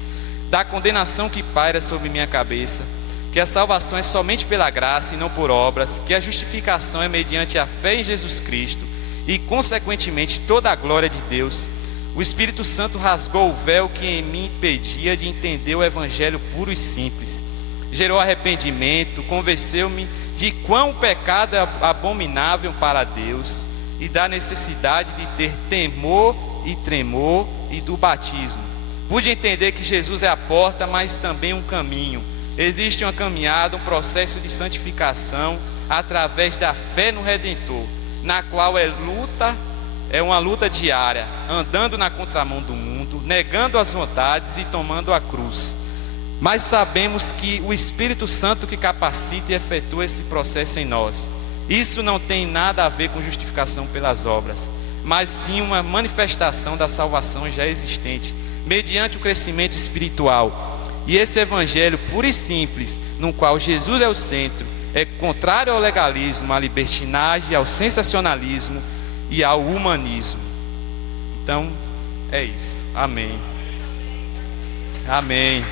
da condenação que paira sobre minha cabeça, que a salvação é somente pela graça e não por obras, que a justificação é mediante a fé em Jesus Cristo e consequentemente toda a glória de Deus, o Espírito Santo rasgou o véu que em mim impedia de entender o Evangelho puro e simples, gerou arrependimento, convenceu-me de quão o pecado é abominável para Deus e da necessidade de ter temor e tremor e do batismo. Pude entender que Jesus é a porta, mas também um caminho. Existe uma caminhada, um processo de santificação através da fé no Redentor, na qual é uma luta diária, andando na contramão do mundo, negando as vontades e tomando a cruz. Mas sabemos que o Espírito Santo que capacita e efetua esse processo em nós. Isso não tem nada a ver com justificação pelas obras, mas sim uma manifestação da salvação já existente, mediante o crescimento espiritual. E esse evangelho puro e simples, no qual Jesus é o centro, é contrário ao legalismo, à libertinagem, ao sensacionalismo e ao humanismo. Então, é isso. Amém. Amém.